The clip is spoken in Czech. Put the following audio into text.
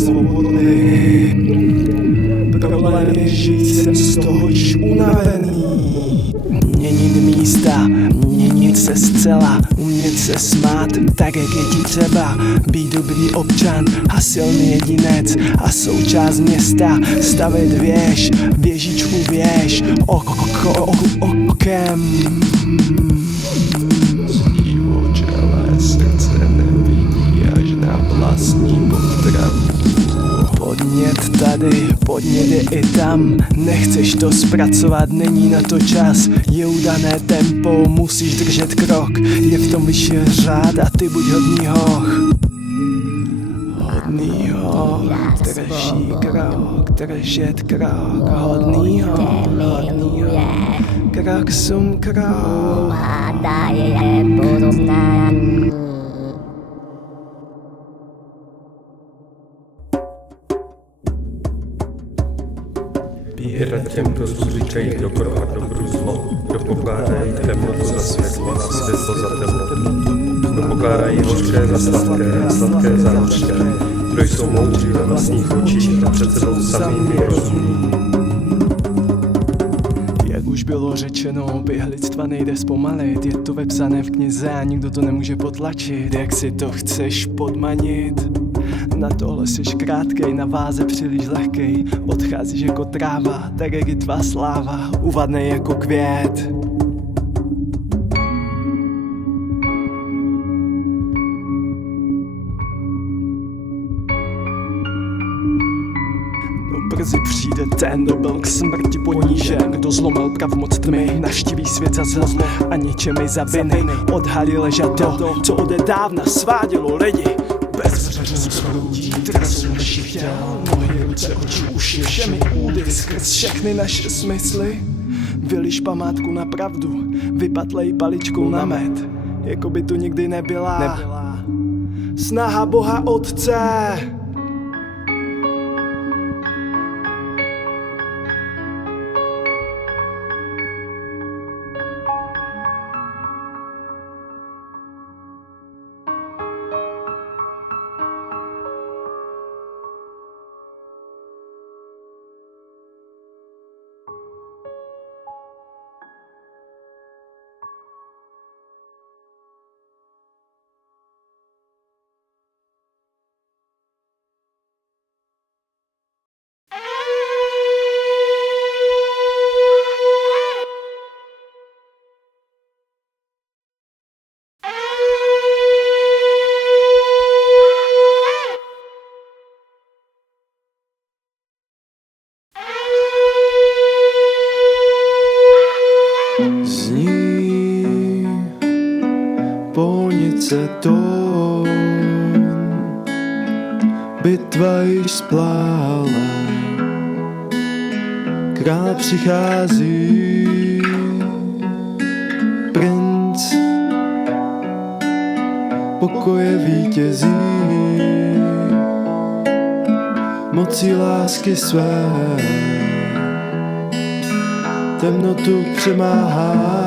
svobody. Problém je, že jsem z toho již unavený. Měnit místa, měnit se zcela, umět se smát, tak jak je ti třeba. Být dobrý občan a silný jedinec a součást města. Stavět věž, věžičku věž, okem. Sní v čele, srdce nevidí až na vlastní potravu. Podnět tady, podnět je i tam. Nechceš to zpracovat, není na to čas. Je udané tempo, musíš držet krok. Je v tom vyšší řád a ty buď hodný hoch. Hodný hoch, drží krok, držet krok. Hodný hoch, hodný hoch, krok sum krok. Daje porovnání. Bírat těm, kdo zříkají dobro a dobru zlo, kdo pokládají temnotu za světlo a světlo za temnotu, kdo pokládají hořké za sladké a sladké za hořké, kdo jsou moudří ve vlastních očích a před sebou samými rozumí. Jak už bylo řečeno, běh lidstva nejde zpomalit. Je to vepsané v knize a nikdo to nemůže potlačit. Jak si to chceš podmanit? Na tohle jsi krátkej, na váze příliš lehkej. Odcházíš jako tráva, tak jak i tvá sláva. Uvadnej jako květ. Brzy přijde ten, kdo byl k smrti ponížen, kdo zlomil pravomoc tmy, navštíví svět za zlo a ničemi za viny odhalí ležat to, co odedávna svádělo lidi. Bezvřežnost proudí trasu našich těl, nohy, ruce, oči, uši, všemi údy, skrz všechny naše smysly. Vyliš památku na pravdu, vypatlej paličkou na med, jako by tu nikdy nebyla snaha Boha Otce. Zní polnice tón, bitva již splála, král přichází, princ pokoje vítězí, mocí lásky své temnotu přemáhá.